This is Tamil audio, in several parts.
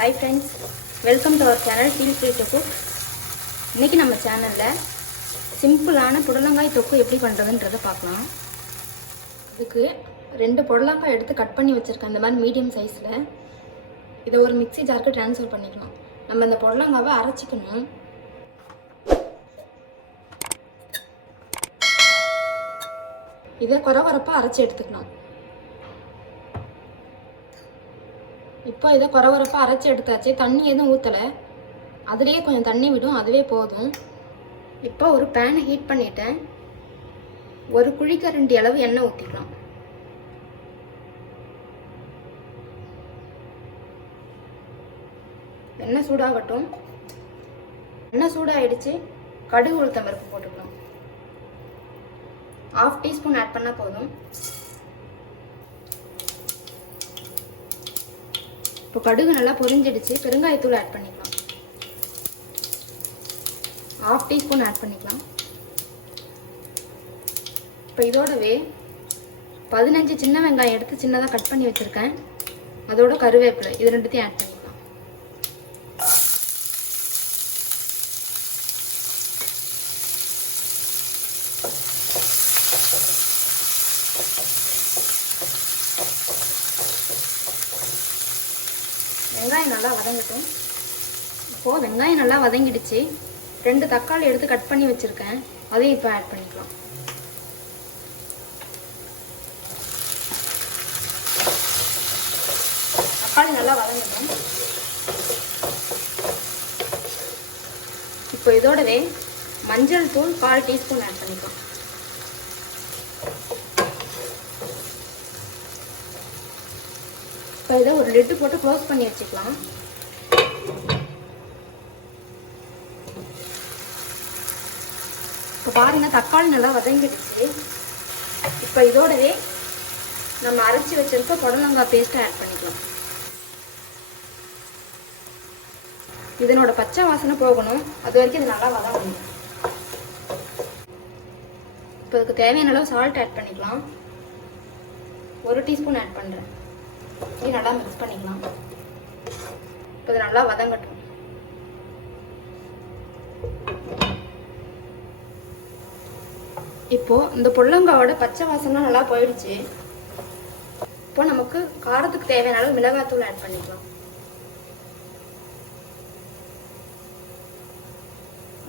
Hi friends, welcome to our channel Feel Free to Cook. இன்னைக்கு நம்ம சேனல்ல சிம்பிளான புடலங்காய் தொக்கு எப்படி பண்றதுன்றதை பார்க்கலாம். இதுக்கு ரெண்டு புடலங்காய் எடுத்து கட் பண்ணி வச்சிருக்கேன் இந்த மாதிரி மீடியம் சைஸ்ல. இதை ஒரு மிக்ஸி ஜாருக்கு ட்ரான்ஸ்ஃபர் பண்ணிக்கலாம். நம்ம இந்த புடலங்காவை அரைச்சிக்கணும். இதை கொரகொரப்பா அரைச்சி எடுத்துக்கலாம். இப்போ இதை கொரகொரப்பாக அரைச்சி எடுத்தாச்சு. தண்ணி எதுவும் ஊற்றலை, அதுலேயே கொஞ்சம் தண்ணி விடும், அதுவே போதும். இப்போ ஒரு பேனை ஹீட் பண்ணிட்டேன். ஒரு குழிக்கரண்டி அளவு எண்ணெய் ஊற்றிக்கலாம். எண்ணெய் சூடாகட்டும். எண்ணெய் சூடாகிடுச்சு. கடுகு உளுத்தம் பருப்பு போட்டுக்கலாம். 1/2 டீஸ்பூன் ஆட் பண்ணால் போதும். இப்போ கடுகு நல்லா பொரிஞ்சிடுச்சு. பெருங்காயத்தூள் ஆட் பண்ணிக்கலாம். 1/2 டீஸ்பூன் ஆட் பண்ணிக்கலாம். இப்போ இதோடவே 15 சின்ன வெங்காயம் எடுத்து சின்னதாக கட் பண்ணி வச்சுருக்கேன். அதோட கருவேப்பிலை, இது ரெண்டுத்தையும் ஆட் பண்ணிக்கலாம். வெங்காயம் நல்லா வதங்கட்டும். இப்போது வெங்காயம் நல்லா வதங்கிடுச்சு. 2 தக்காளி எடுத்து கட் பண்ணி வச்சுருக்கேன், அதையும் இப்போ ஆட் பண்ணிக்கலாம். தக்காளி நல்லா வதங்கட்டும். இப்போ இதோடவே மஞ்சள் தூள் 1/4 டீஸ்பூன் ஆட் பண்ணிக்கலாம். இப்போ இதை ஒரு லிட்டு போட்டு க்ளோஸ் பண்ணி வச்சுக்கலாம். இப்போ பாருங்கள், தக்காளி நல்லா வதங்கிடுச்சு. இப்போ இதோடவே நம்ம அரைச்சி வச்சிருக்க புடலங்காய் பேஸ்ட்டை ஆட் பண்ணிக்கலாம். இதனோட பச்சை வாசனை போகணும், அது வரைக்கும் இது நல்லா வதங்கணும். இப்போ இதுக்கு தேவையான அளவு சால்ட் ஆட் பண்ணிக்கலாம். 1 டீஸ்பூன் ஆட் பண்ணுறேன். இது நல்லா மிக்ஸ் பண்ணிக்கலாம். இப்போ இது நல்லா வதங்கட்டும். இப்போ இந்த புடலங்காயோட பச்சை வாசனை நல்லா போயிடுச்சு. இப்போ நமக்கு காரத்துக்கு தேவையான அளவு மிளகாத்தூள் ஆட் பண்ணிக்கலாம்.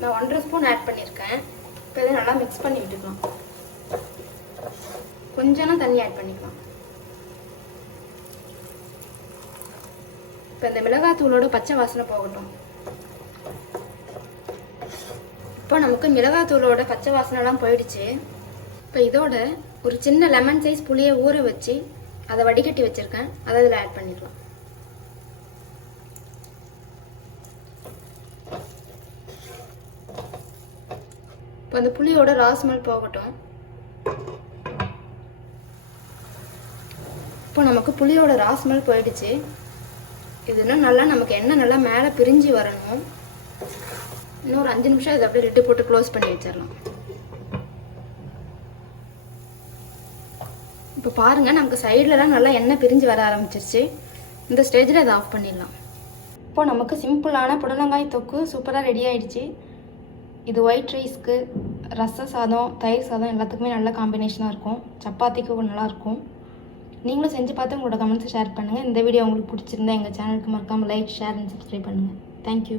நான் 1.5 ஸ்பூன் ஆட் பண்ணியிருக்கேன். இப்போ இதை நல்லா மிக்ஸ் பண்ணி விட்டுக்கலாம். கொஞ்சம் தண்ணி ஆட் பண்ணிக்கலாம். இப்போ இந்த மிளகாத்தூளோட பச்சை வாசனை போகட்டும். இப்போ நமக்கு மிளகாத்தூளோட பச்சை வாசனைலாம் போயிடுச்சு. இப்போ இதோட ஒரு சின்ன லெமன் சைஸ் புளியை ஊற வச்சு அதை வடிகட்டி வச்சுருக்கேன், அதை இதில் ஆட் பண்ணிக்கலாம். இப்போ அந்த புளியோட ரா ஸ்மெல் போகட்டும். இப்போ நமக்கு புளியோட ரா ஸ்மெல் போயிடுச்சு. இதுனா நல்லா நமக்கு எண்ணெய் நல்லா மேலே பிரிஞ்சு வரணும். இன்னும் ஒரு 5 நிமிஷம் இதை அப்படியே லிட்டு போட்டு க்ளோஸ் பண்ணி வச்சிடலாம். இப்போ பாருங்கள், நமக்கு சைட்லலாம் நல்லா எண்ணெய் பிரிஞ்சு வர ஆரம்பிச்சிருச்சு. இந்த ஸ்டேஜில் இதை ஆஃப் பண்ணிடலாம். இப்போ நமக்கு சிம்பிளான புடலங்காய் தொக்கு சூப்பராக ரெடி ஆகிடுச்சு. இது ஒயிட் ரைஸ்க்கு, ரச சாதம், தயிர் சாதம் எல்லாத்துக்குமே நல்ல காம்பினேஷனாக இருக்கும். சப்பாத்திக்கு நல்லாயிருக்கும். நீங்களும் செஞ்சு பார்த்து உங்களோட கமெண்ட்ஸை ஷேர் பண்ணுங்கள். இந்த வீடியோ உங்களுக்கு பிடிச்சிருந்தா எங்கள் சேனலுக்கு மறக்காமல் லைக், ஷேர் அண்ட் சப்ஸ்கிரைப் பண்ணுங்கள். தேங்க்யூ.